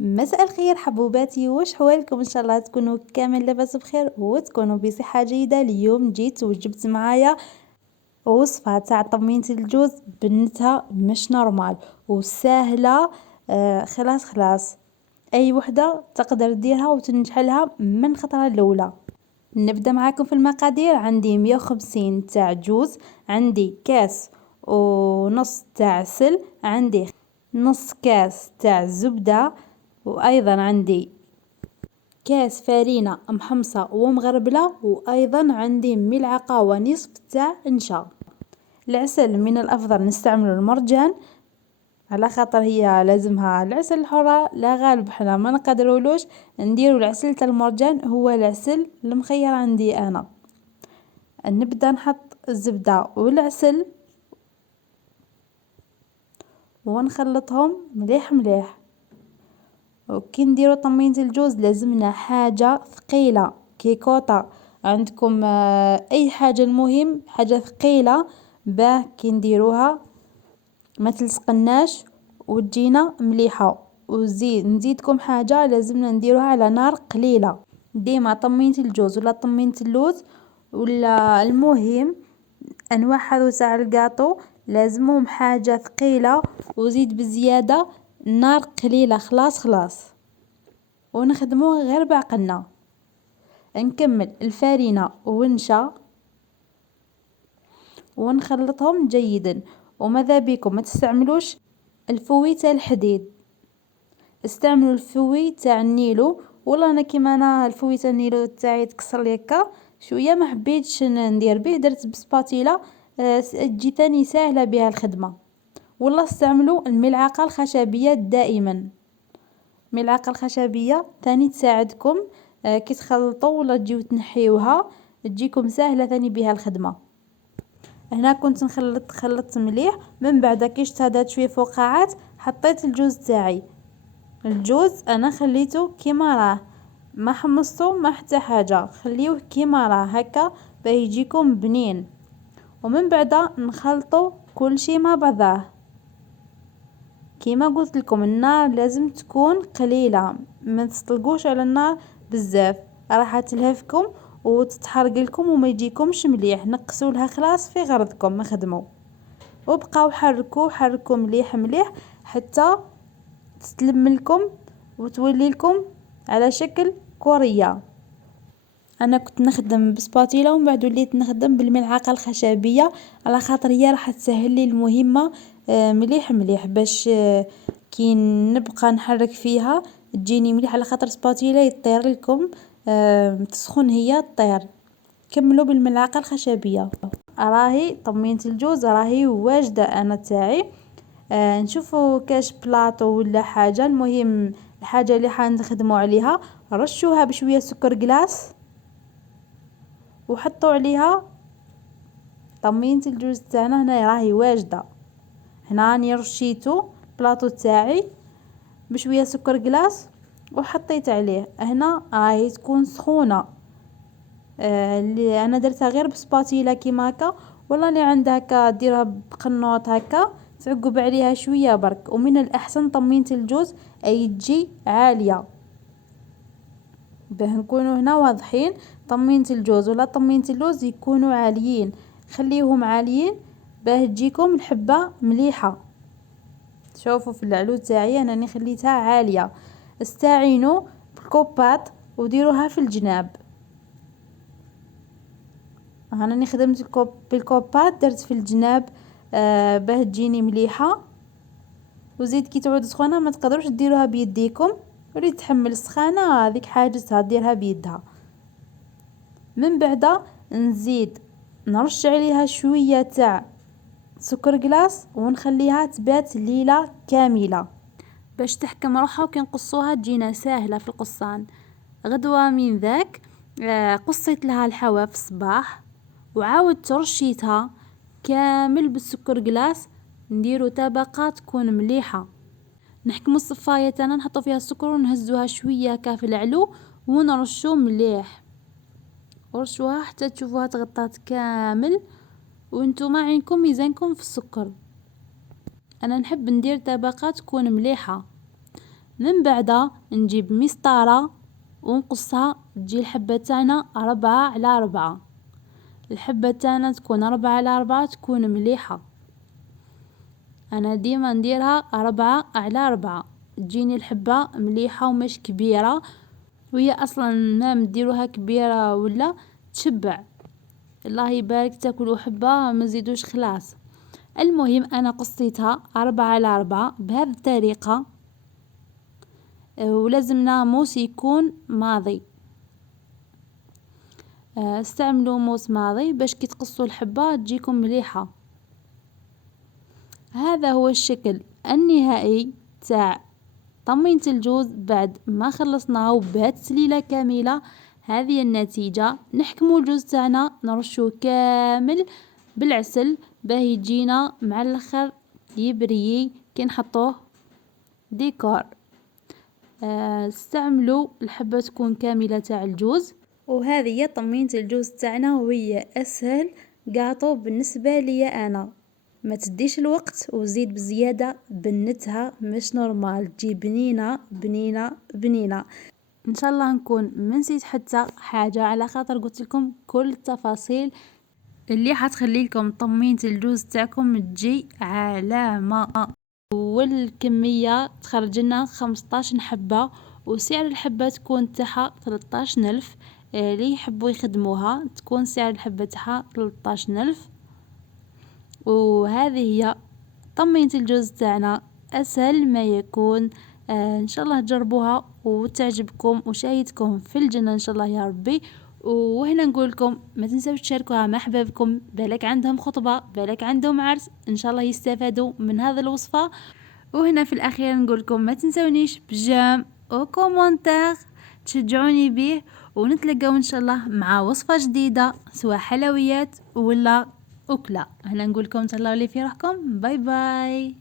مساء الخير حبوباتي، وش حوالكم؟ ان شاء الله تكونوا كامل لاباس بخير وتكونوا بصحة جيدة. اليوم جيت وجبت معايا وصفة تاع طمينة الجوز، بنتها مش نورمال وسهلة. خلاص اي وحدة تقدر تديرها وتنجح لها من خطرة الاولى. نبدأ معاكم في المقادير. عندي 150 تاع جوز، عندي كاس ونص تاع عسل، عندي نص كاس تاع زبدة، وايضا عندي كاس فرينة محمصة ومغربلة، وايضا عندي ملعقة ونصف تاع نشا. العسل من الافضل نستعمل المرجان على خاطر هي لازمها العسل الحرة، لا غالب حنا ما نقدرولوش نديرو العسل تاع المرجان، هو العسل المخير عندي انا. نبدا نحط الزبدة والعسل ونخلطهم مليح مليح. وكي نديرو طمينة الجوز لازمنا حاجة ثقيلة كيكوطة عندكم، اي حاجة، المهم حاجة ثقيلة باه كي نديروها ما تلصقناش وتجينا مليحة. نزيدكم حاجة، لازمنا نديروها على نار قليلة. ديما طمينة الجوز ولا طمينة اللوز ولا المهم انواع هذو تاع الكاطو لازمهم حاجة ثقيلة، وزيد بزيادة نار قليلة. خلاص ونخدموه غير بعقلنا. نكمل الفارينة والنشا ونخلطهم جيدا. وماذا بيكم ما تستعملوش الفوي تاع الحديد، استعملوا الفوي تاع النيلو. والله انا كيما انا الفوي تاع النيلو تاعي تكسر لي هكا شويه، ما حبيتش ندير به، درت بسباتيلا تجي ثاني سهله بها الخدمه. والله استعملوا الملعقه الخشبيه دائما، ملعقة الخشبية ثاني تساعدكم كي تخلطوا ولا تجيو تنحيوها تجيكم سهلة ثاني بها الخدمة. هنا كنت خلطت مليح، من بعد كي اجتهدت شوية فقاعات حطيت الجوز تاعي. الجوز انا خليته كيما راه، ما حمصته ما حتى حاجة، خليوه كيما راه هكا باه يجيكم بنين. ومن بعد نخلطوا كل شيء مع بعضاه. كيما قلت لكم النار لازم تكون قليلة، ما تطلقوش على النار بزاف راح تلهفكم وتتحرق لكم وما يجيكمش مليح. نقصوا لها خلاص في غرضكم ما خدموا، وبقاو حركوا مليح مليح حتى تتلم لكم وتولي لكم على شكل كورية. انا كنت نخدم بسباتيلا ومن بعد وليت نخدم بالملعقه الخشبيه على خاطر هي راح تسهل لي المهمه مليح مليح، باش كي نبقى نحرك فيها تجيني مليح، على خاطر سباتيلا يطير لكم تسخن هي تطير. كملوا بالملعقه الخشبيه. راهي طمينة الجوز راهي واجده انا تاعي. نشوفوا كاش بلاطو ولا حاجه، المهم الحاجه اللي حنخدموا عليها رشوها بشويه سكر جلاس وحطوا عليها طمينة الجوز تاعنا. هنا راهي واجده، هنا راني رشيتو بلاطو تاعي بشويه سكر جلاس وحطيت عليه. هنا راهي تكون سخونه، اللي انا درتها غير بسباتيلا كيما هكا، ولا اللي عندها هكا ديرها بقنوط هكا تعقب عليها شويه برك. ومن الاحسن طمينة الجوز اي تجي عاليه، باه نكونوا هنا واضحين. طمينة الجوز ولا طمينة اللوز يكونوا عاليين، خليهم عاليين باه تجيكم الحبة مليحة. شوفوا في العلو تاعي انا خليتها عالية. استعينوا بالكوبات وديروها في الجناب. انا خدمت بالكوبات درت في الجناب باه تجيني مليحة. وزيد كي تعود سخونة ما تقدروش ديروها بيديكم، ولي تحمل السخانة هذيك حاجتها ديرها بيدها. من بعد نزيد نرش عليها شوية تاع سكر جلاس ونخليها تبات ليلة كاملة باش تحكم روحها، وكي نقصوها تجينا ساهلة في القصان. غدوة من ذاك قصيت لها الحوا في الصباح وعاود ترشيتها كامل بالسكر جلاس. نديرو طبقة تكون مليحة، نحكمو الصفاية تاعنا نحطو فيها السكر ونهزوها شوية هكا في العلو ونرشو مليح. ورشوها حتى تشوفوها تغطات كامل، وانتوما عينكم ميزانكم في السكر. انا نحب ندير طبقة تكون مليحة. من بعدها نجيب مسطرة ونقصها، تجي الحبة تاعنا 4×4. الحبة تاعنا تكون 4×4 تكون مليحة. انا ديما نديرها 4×4، تجيني الحبة مليحة ومش كبيرة، وهي اصلا ما نديروها كبيرة ولا تشبع. الله يبارك تاكلوا حبة ما زيدوش خلاص. المهم انا قصيتها 4×4 بهذه الطريقة. ولازمنا موس يكون ماضي. استعملوا موس ماضي باش كي تقصوا الحبة تجيكم مليحة. هذا هو الشكل النهائي تاع طمينة الجوز بعد ما خلصناها وبهاد التسليلة كاملة. هذه النتيجة. نحكموا الجوز تاعنا نرشوه كامل بالعسل باه يجينا مع الاخر يبريي كي نحطوه ديكور. استعملوا الحبة تكون كاملة تاع الجوز. وهذه هي طمينة الجوز تاعنا، وهي اسهل قاطو بالنسبة لي انا. ما تديش الوقت وزيد بزيادة بنتها مش نورمال، تجي بنينة بنينة بنينة. ان شاء الله نكون ما نسيت حتى حاجة، على خاطر قلت لكم كل التفاصيل اللي حتخلي لكم طمينة الجوز تاعكم تجي علامة. والكمية تخرج لنا 15 حبة، وسعر الحبة تكون تاعها 13,000. اللي يحبوا يخدموها تكون سعر الحبة تاعها 13,000. وهذه هي طمينة الجوز تاعنا اسهل ما يكون. ان شاء الله تجربوها وتعجبكم وشاهدكم في الجنة ان شاء الله يا ربي. وهنا نقول لكم ما تنسوش تشاركوها مع احبابكم، بالك عندهم خطبة، بالك عندهم عرس، ان شاء الله يستفادوا من هذه الوصفة. وهنا في الاخير نقول لكم ما تنسونيش بجام او كومنتار تشجعوني به، ونتلقاو ان شاء الله مع وصفة جديدة سواء حلويات ولا أكلة. هنا نقول لكم تهلاو لي في روحكم. باي باي.